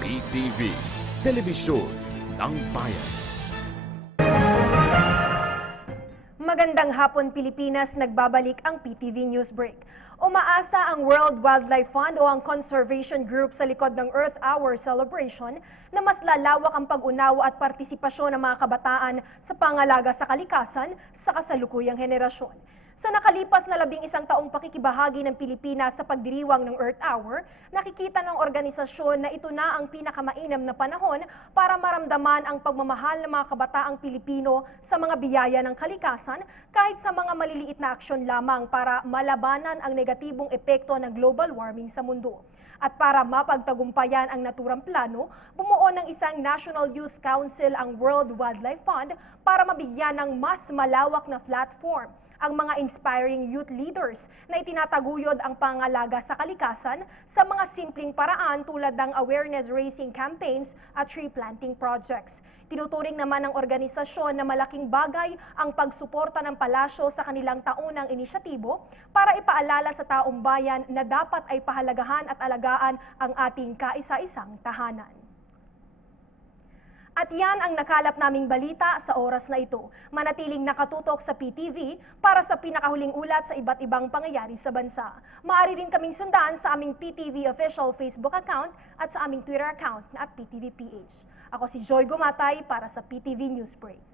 PTV, Telebisyon ng Bayan. Magandang hapon Pilipinas, nagbabalik ang PTV Newsbreak. Umaasa ang World Wildlife Fund o ang Conservation Group sa likod ng Earth Hour Celebration na mas lalawak ang pag-unawa at partisipasyon ng mga kabataan sa pangalaga sa kalikasan sa kasalukuyang henerasyon. Sa nakalipas na 11 taong pakikibahagi ng Pilipinas sa pagdiriwang ng Earth Hour, nakikita ng organisasyon na ito na ang pinakamainam na panahon para maramdaman ang pagmamahal ng mga kabataang Pilipino sa mga biyaya ng kalikasan kahit sa mga maliliit na aksyon lamang para malabanan ang negatibong epekto ng global warming sa mundo. At para mapagtagumpayan ang naturang plano, bumuo ng isang National Youth Council ang World Wildlife Fund para mabigyan ng mas malawak na platform ang mga inspiring youth leaders na itinataguyod ang pangalaga sa kalikasan sa mga simpleng paraan tulad ng awareness-raising campaigns at tree planting projects. Tinuturing naman ng organisasyon na malaking bagay ang pagsuporta ng palasyo sa kanilang taunang inisyatibo para ipaalala sa taong bayan na dapat ay pahalagahan at alagaan ang ating kaisa-isang tahanan. At yan ang nakalap naming balita sa oras na ito. Manatiling nakatutok sa PTV para sa pinakahuling ulat sa iba't ibang pangyayari sa bansa. Maaari rin kaming sundan sa aming PTV official Facebook account at sa aming Twitter account na @PTVPH. Ako si Joy Gumatay para sa PTV Newsbreak.